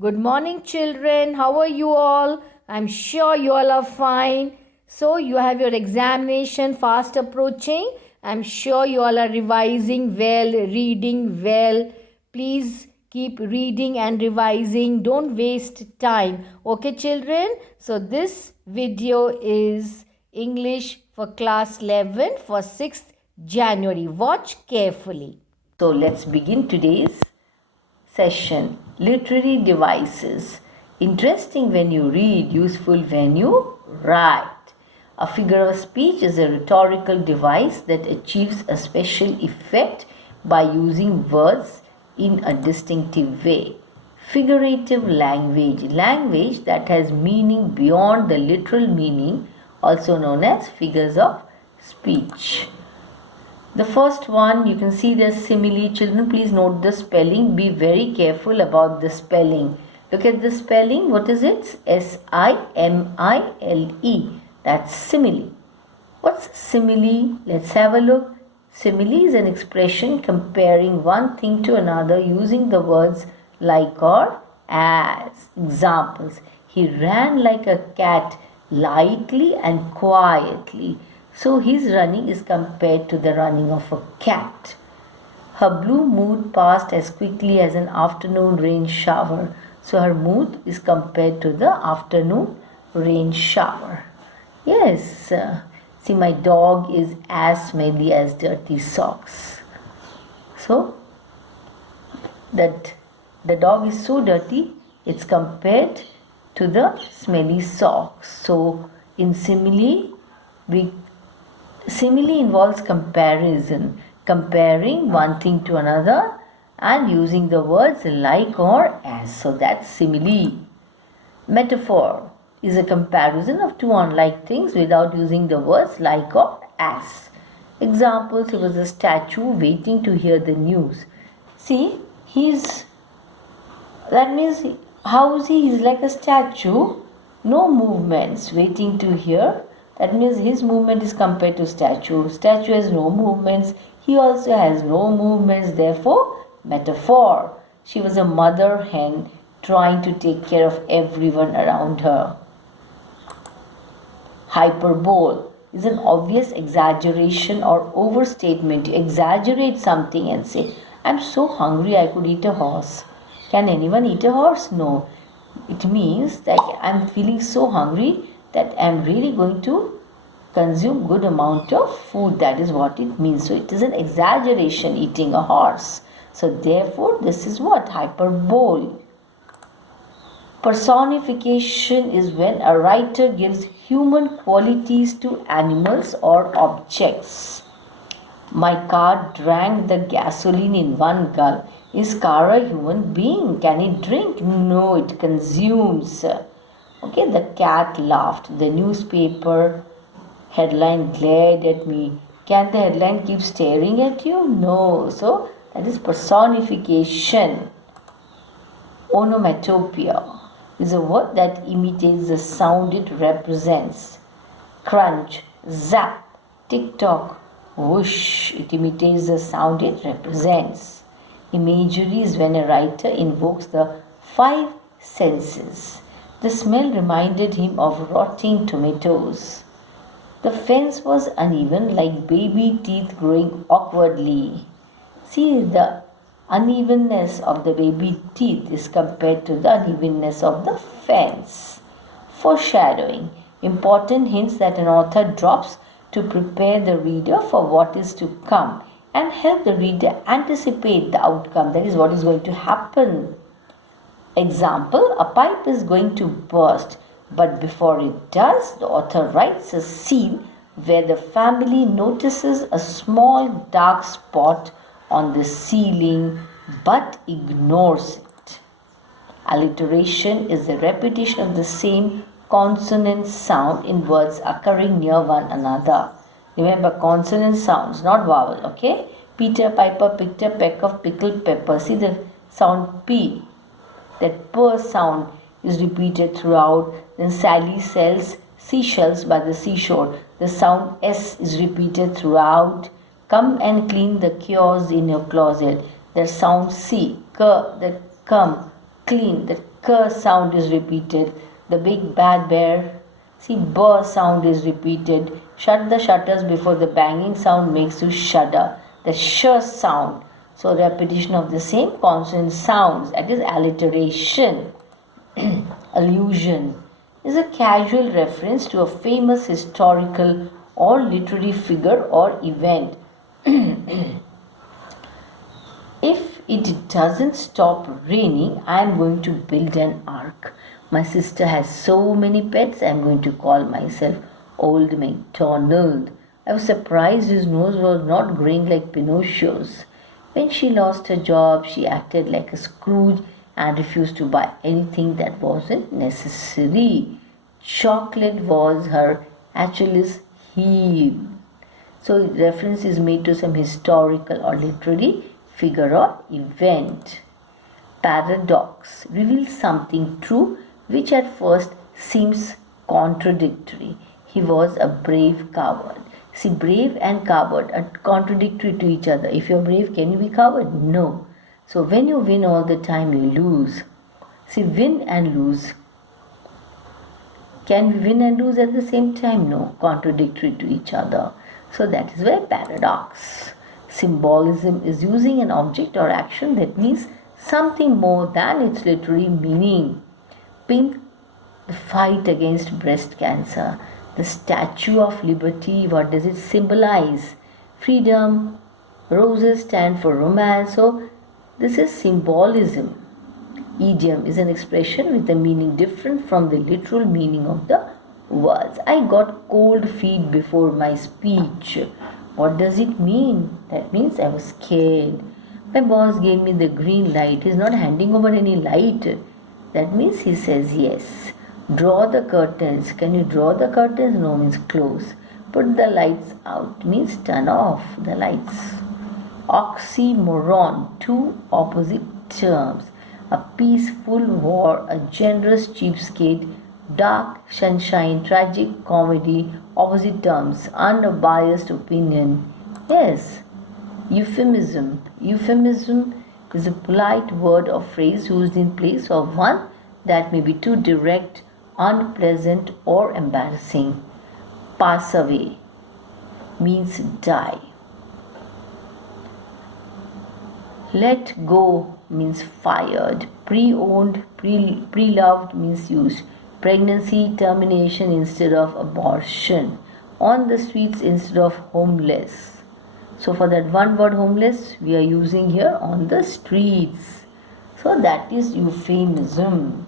Good morning, children. How are you all? I'm sure you all are fine. So, you have your examination fast approaching. I'm sure you all are revising well, reading well. Please keep reading and revising. Don't waste time. Okay, children? So, this video is English for class 11 for 6th January. Watch carefully. So, let's begin today's session. Literary devices. Interesting when you read, useful when you write. A figure of speech is a rhetorical device that achieves a special effect by using words in a distinctive way. Figurative language. Language that has meaning beyond the literal meaning, also known as figures of speech. The first one, you can see the simile. Children, please note the spelling. Be very careful about the spelling. Look at the spelling. What is it? S-I-M-I-L-E. That's simile. What's simile? Let's have a look. Simile is an expression comparing one thing to another using the words like or as. Examples. He ran like a cat, lightly and quietly. So his running is compared to the running of a cat. Her blue mood passed as quickly as an afternoon rain shower. So her mood is compared to the afternoon rain shower. Yes, see, my dog is as smelly as dirty socks. So that the dog is so dirty, it's compared to the smelly socks. So in simile involves comparison, comparing one thing to another and using the words like or as. So that's simile. Metaphor is a comparison of two unlike things without using the words like or as. Examples: he was a statue waiting to hear the news. See, that means how is he? He's like a statue, no movements, waiting to hear. That means his movement is compared to statue. Statue has no movements. He also has no movements. Therefore, metaphor. She was a mother hen trying to take care of everyone around her. Hyperbole is an obvious exaggeration or overstatement. You exaggerate something and say, I'm so hungry I could eat a horse. Can anyone eat a horse? No. It means that I'm feeling so hungry that I'm really going to consume good amount of food. That is what it means. So it is an exaggeration, eating a horse. So therefore this is what? Hyperbole. Personification is when a writer gives human qualities to animals or objects. My car drank the gasoline in one gulp. Is car a human being? Can it drink? No, it consumes. Okay, the cat laughed. The newspaper headline glared at me. Can the headline keep staring at you? No. So that is personification. Onomatopoeia is a word that imitates the sound it represents. Crunch, zap, tick-tock, whoosh. It imitates the sound it represents. Imagery is when a writer invokes the five senses. The smell reminded him of rotting tomatoes. The fence was uneven, like baby teeth growing awkwardly. See, the unevenness of the baby teeth is compared to the unevenness of the fence. Foreshadowing. Important hints that an author drops to prepare the reader for what is to come and help the reader anticipate the outcome. That is what is going to happen. Example: a pipe is going to burst, but before it does, the author writes a scene where the family notices a small dark spot on the ceiling but ignores it. Alliteration is the repetition of the same consonant sound in words occurring near one another. Remember, consonant sounds, not vowel, okay? Peter Piper picked a peck of pickled pepper. See the sound P. That P sound is repeated throughout. Then Sally sells seashells by the seashore. The sound S is repeated throughout. Come and clean the cures in your closet. The sound C. K, the come, clean, the k sound is repeated. The big bad bear. See, b sound is repeated. Shut the shutters before the banging sound makes you shudder. The sh sound. So repetition of the same consonant sounds. That is alliteration. Allusion is a casual reference to a famous historical or literary figure or event. If it doesn't stop raining, I am going to build an ark. My sister has so many pets, I am going to call myself Old MacDonald. I was surprised his nose was not growing like Pinocchio's. When she lost her job, she acted like a Scrooge and refused to buy anything that wasn't necessary. Chocolate was her Achilles heel. So reference is made to some historical or literary figure or event. Paradox reveals something true which at first seems contradictory. He was a brave coward. See, brave and coward are contradictory to each other. If you're brave, can you be coward? No. So when you win all the time, you lose. See, win and lose. Can we win and lose at the same time? No. Contradictory to each other. So that is why paradox. Symbolism is using an object or action that means something more than its literary meaning. Pink, the fight against breast cancer. The Statue of Liberty, what does it symbolize? Freedom. Roses stand for romance. So this is symbolism. Idiom is an expression with a meaning different from the literal meaning of the words. I got cold feet before my speech. What does it mean? That means I was scared. My boss gave me the green light. He's not handing over any light. That means he says yes. Draw the curtains. Can you draw the curtains? No means close. Put the lights out means turn off the lights. Oxymoron, two opposite terms. A peaceful war, a generous cheapskate, dark sunshine, tragic comedy, opposite terms, unbiased opinion. Yes, euphemism. Euphemism is a polite word or phrase used in place of one that may be too direct, unpleasant, or embarrassing. Pass away means die. Let go means fired. Pre-owned, pre-loved means used. Pregnancy, termination instead of abortion. On the streets instead of homeless. So for that one word homeless, we are using here on the streets. So that is euphemism.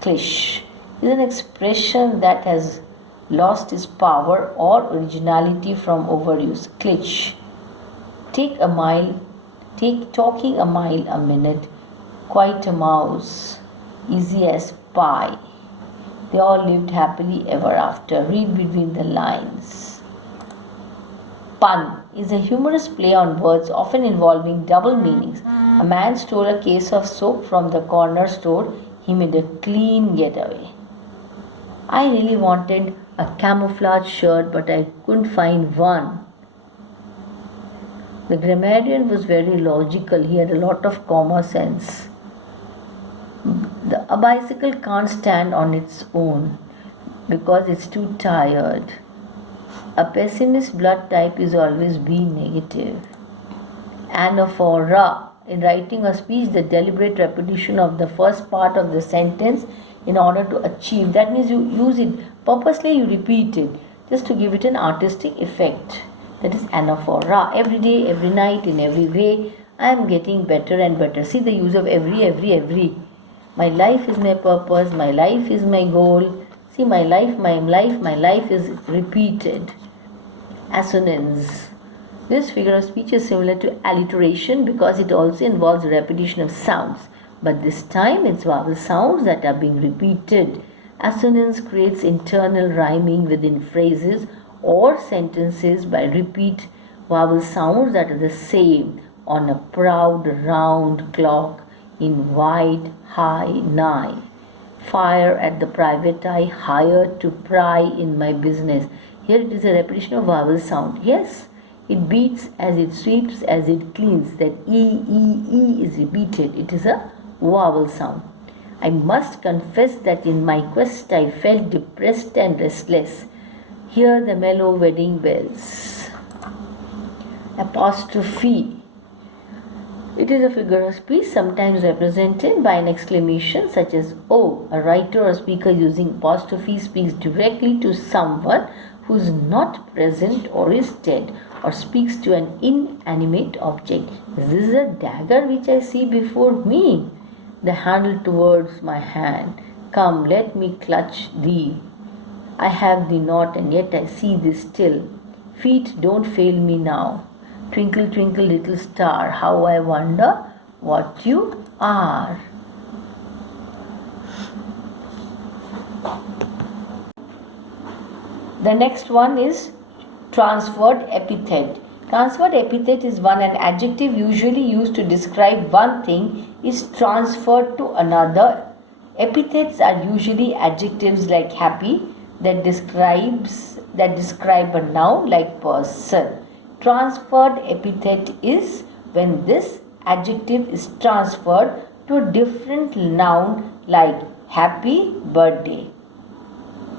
Cliché is an expression that has lost its power or originality from overuse. Cliché. Talking a mile a minute. Quite a mouse. Easy as pie. They all lived happily ever after. Read between the lines. Pun is a humorous play on words often involving double meanings. A man stole a case of soap from the corner store. He made a clean getaway. I really wanted a camouflage shirt, but I couldn't find one. The grammarian was very logical. He had a lot of common sense. A bicycle can't stand on its own because it's too tired. A pessimist blood type is always B negative. Anaphora. In writing a speech, the deliberate repetition of the first part of the sentence in order to achieve. That means you use it purposely, you repeat it just to give it an artistic effect. That is anaphora. Every day, every night, in every way, I am getting better and better. See the use of every. My life is my purpose. My life is my goal. See, my life is repeated. Assonance. This figure of speech is similar to alliteration because it also involves repetition of sounds. But this time it's vowel sounds that are being repeated. Assonance creates internal rhyming within phrases or sentences by repeat vowel sounds that are the same. On a proud round clock, in white high nigh. Fire at the private eye, hired to pry in my business. Here it is a repetition of vowel sound. Yes, it beats as it sweeps, as it cleans. That E is repeated. It is a vowel sound. I must confess that in my quest I felt depressed and restless. Hear the mellow wedding bells. Apostrophe. It is a figure of speech sometimes represented by an exclamation such as "Oh." A writer or speaker using apostrophe speaks directly to someone who is not present or is dead, or speaks to an inanimate object. This is a dagger which I see before me, the handle towards my hand. Come, let me clutch thee. I have thee not, and yet I see thee still. Feet, don't fail me now. Twinkle, twinkle, little star, how I wonder what you are. The next one is transferred epithet. Transferred epithet is when an adjective usually used to describe one thing is transferred to another. Epithets are usually adjectives like happy that describe a noun like person. Transferred epithet is when this adjective is transferred to a different noun like happy birthday.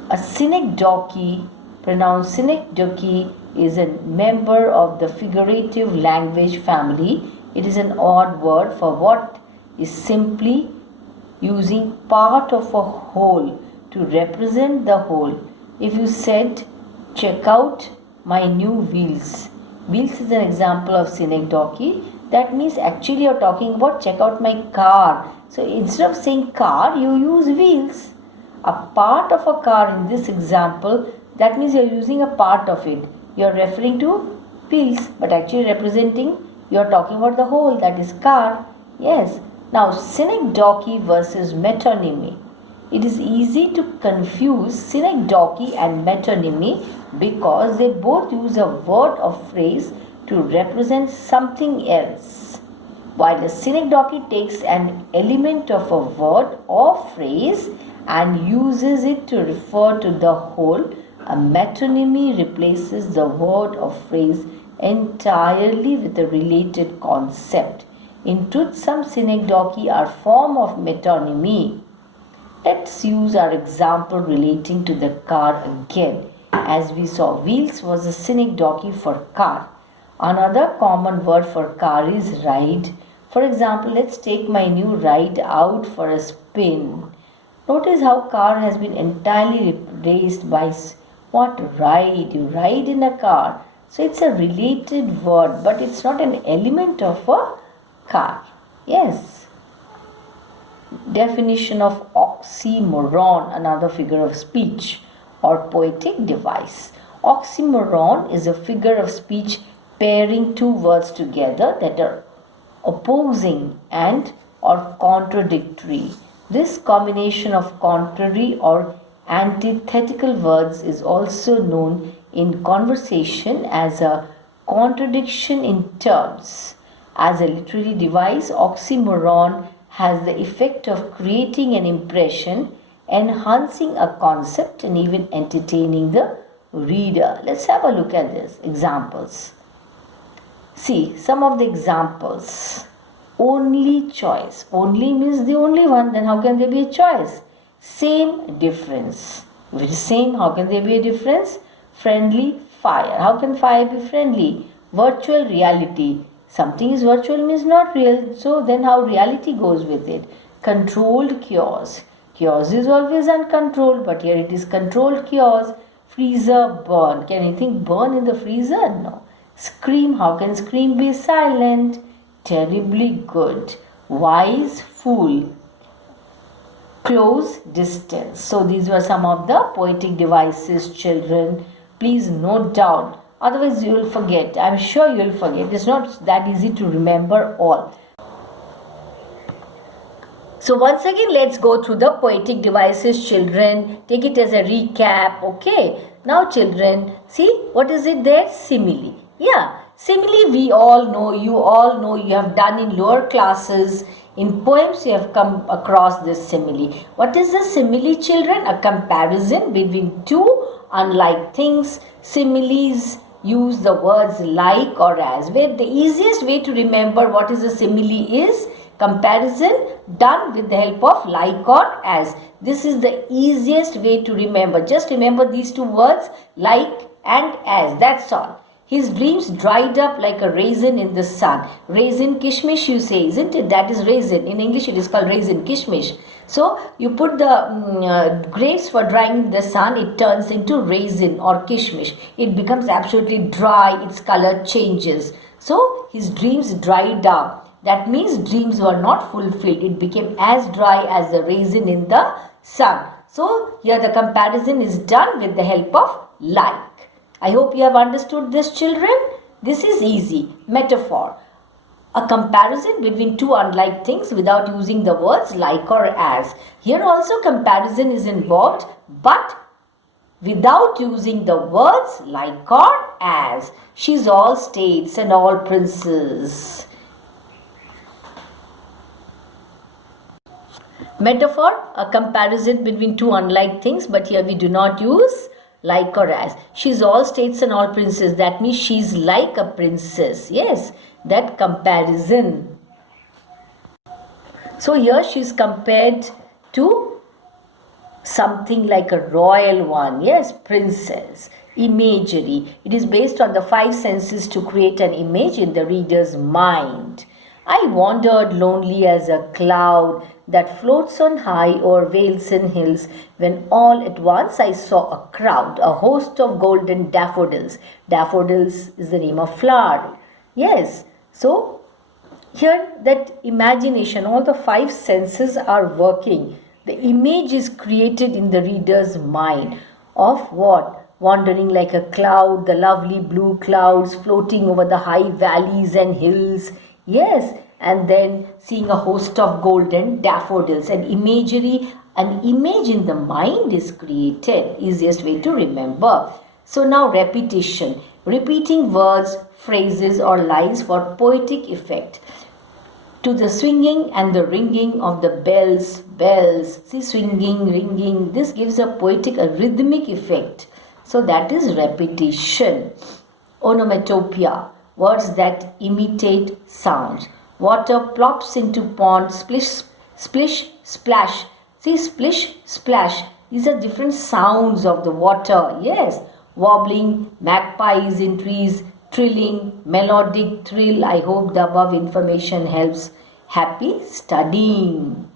A cynic donkey, pronounced cynic donkey, is a member of the figurative language family. It is an odd word for what is simply using part of a whole to represent the whole. If you said, check out my new wheels. Wheels is an example of cynic donkey. That means actually you're talking about check out my car. So instead of saying car, you use wheels. A part of a car in this example, that means you're using a part of it. You're referring to wheels, but actually representing, you're talking about the whole, that is car. Yes. Now, cynic donkey versus metonymy. It is easy to confuse cynic donkey and metonymy because they both use a word or phrase to represent something else. While the cynic donkey takes an element of a word or phrase and uses it to refer to the whole, a metonymy replaces the word or phrase entirely with a related concept. In truth, some cynic donkey are form of metonymy. Let's use our example relating to the car again. As we saw, wheels was a cynic donkey for car. Another common word for car is ride. For example, let's take my new ride out for a spin. Notice how car has been entirely replaced by what? Ride. You ride in a car. So it's a related word, but it's not an element of a car. Yes. Definition of oxymoron, another figure of speech or poetic device. Oxymoron is a figure of speech pairing two words together that are opposing and or contradictory. This combination of contrary or antithetical words is also known in conversation as a contradiction in terms. As a literary device, oxymoron has the effect of creating an impression, enhancing a concept, and even entertaining the reader. Let's have a look at this. Examples. See some of the examples. Only choice. Only means the only one, then how can there be a choice? Same, difference. If it is same, how can there be a difference? Friendly, fire. How can fire be friendly? Virtual reality. Something is virtual means not real, so then how reality goes with it? Controlled chaos. Chaos is always uncontrolled, but here it is controlled chaos. Freezer, burn. Can anything burn in the freezer? No. Scream. How can scream be silent? Terribly good. Wise, fool. Close, distance. So these were some of the poetic devices, children. Please note down. Otherwise you will forget. I am sure you will forget. It's not that easy to remember all. So once again, let's go through the poetic devices, children. Take it as a recap. Okay. Now children, see what is it there? Simile. Yeah. Simile we all know. You all know. You have done in lower classes. In poems you have come across this simile. What is a simile, children? A comparison between two unlike things. Similes use the words like or as. Where the easiest way to remember what is a simile is Comparison done with the help of like or as. This is the easiest way to remember. Just remember these two words, like and as. That's all. His dreams dried up like a raisin in the sun. Raisin kishmish, you say, isn't it? That is raisin. In English, it is called raisin kishmish. So, you put the grapes for drying in the sun, it turns into raisin or kishmish. It becomes absolutely dry, its color changes. So, his dreams dried up. That means dreams were not fulfilled. It became as dry as the raisin in the sun. So, here the comparison is done with the help of like. I hope you have understood this, children. This is easy. Metaphor. A comparison between two unlike things without using the words like or as. Here also comparison is involved, but without using the words like or as. She's all states and all princes. Metaphor, a comparison between two unlike things, but here we do not use like or as. She's all states and all princes. That means she's like a princess. Yes, that comparison. So here she's compared to something like a royal one. Yes, princess. Imagery. It is based on the five senses to create an image in the reader's mind. I wandered lonely as a cloud that floats on high o'er vales and hills, when all at once I saw a crowd, a host of golden daffodils. Daffodils is the name of flower. Yes, so here that imagination, all the five senses are working. The image is created in the reader's mind of what? Wandering like a cloud, the lovely blue clouds floating over the high valleys and hills. Yes, and then seeing a host of golden daffodils. And imagery, an image in the mind is created. Easiest way to remember. So now repetition. Repeating words, phrases or lines for poetic effect. To the swinging and the ringing of the bells, bells. See, swinging, ringing. This gives a poetic, a rhythmic effect. So that is repetition. Onomatopoeia. Words that imitate sounds. Water plops into pond, splish, splish, splash. See, splish, splash. These are different sounds of the water. Yes. Wobbling, magpies in trees, trilling, melodic thrill. I hope the above information helps. Happy studying.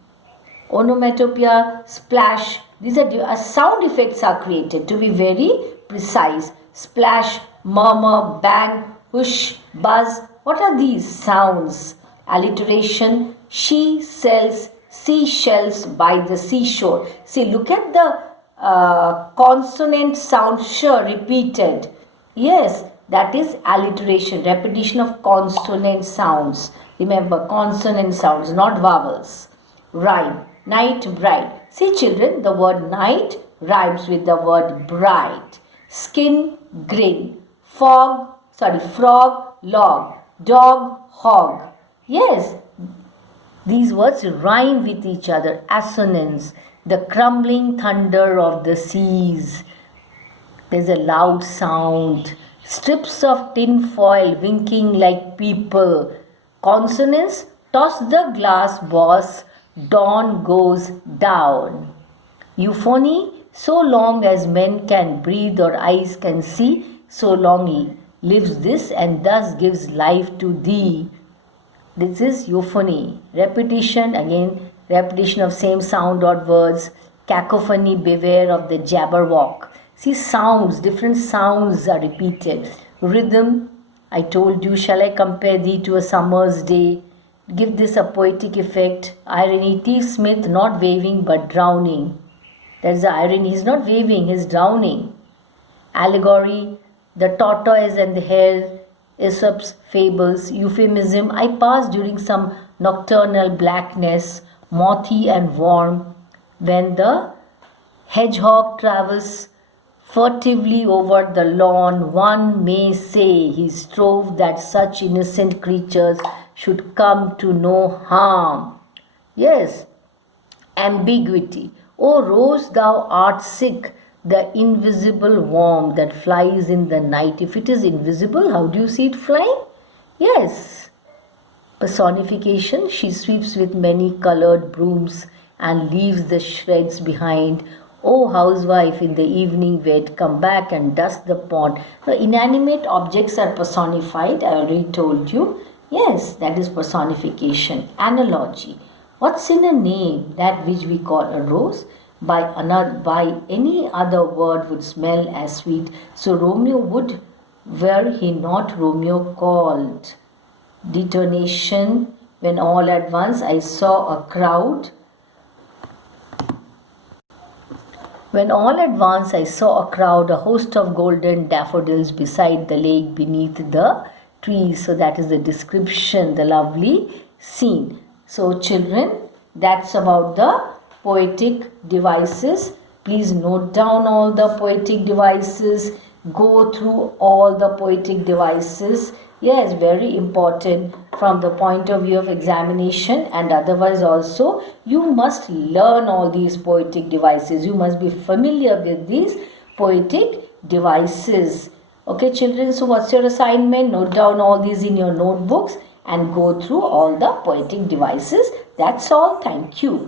Onomatopoeia, splash. These are sound effects are created to be very precise. Splash, murmur, bang, whoosh, buzz. What are these sounds? Alliteration. She sells seashells by the seashore. See, look at the consonant sound sh repeated. Yes, that is alliteration, repetition of consonant sounds. Remember, consonant sounds, not vowels. Rhyme. Night, bright. See, children, the word night rhymes with the word bright. Skin, grin. Frog, log. Dog, hog. Yes, these words rhyme with each other. Assonance, the crumbling thunder of the seas. There's a loud sound. Strips of tin foil winking like people. Consonants, toss the glass, boss. Dawn goes down. Euphony, so long as men can breathe or eyes can see, so long lives this and thus gives life to thee. This is euphony. Repetition, again, repetition of same sound or words. Cacophony, beware of the jabberwock. See, sounds, different sounds are repeated. Rhythm, I told you, shall I compare thee to a summer's day? Give this a poetic effect. Irony, T. Smith not waving but drowning. That's the irony. He's not waving, he's drowning. Allegory, the tortoise and the hare. Aesop's fables. Euphemism, I pass during some nocturnal blackness, mothy and warm, when the hedgehog travels furtively over the lawn. One may say he strove that such innocent creatures should come to no harm. Yes, ambiguity. O rose, thou art sick, the invisible worm that flies in the night. If it is invisible, how do you see it flying? Yes. Personification, she sweeps with many colored brooms and leaves the shreds behind. Oh, housewife, in the evening wet, come back and dust the pond. Now, inanimate objects are personified, I already told you. Yes, that is personification. Analogy. What's in a name? That which we call a rose, by any other word would smell as sweet. So Romeo would, were he not Romeo called. Detonation. When all at once I saw a crowd. When all at once I saw a crowd, a host of golden daffodils beside the lake beneath the trees. So that is the description, the lovely scene. So children, that's about the poetic devices. Please note down all the poetic devices. Go through all the poetic devices. Yes, very important from the point of view of examination, and otherwise also you must learn all these poetic devices. You must be familiar with these poetic devices. Okay children, so what's your assignment? Note down all these in your notebooks and go through all the poetic devices. That's all. Thank you.